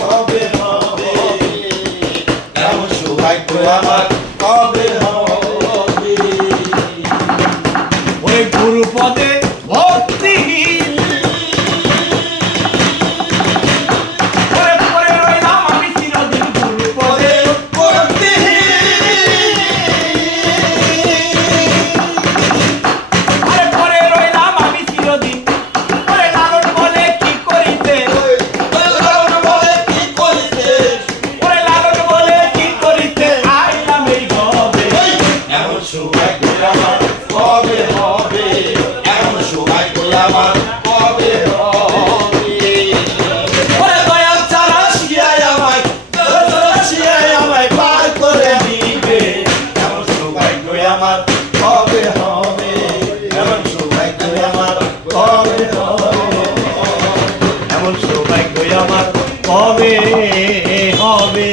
কবে হবে এমন সৌভাগ্য আমার কবে হবে। ওই গুরু পদে আমার হবে হবে? এমন সৌভাগ্য আমার হবে হবে? এমন সৌভাগ্য আমার হবে হবে?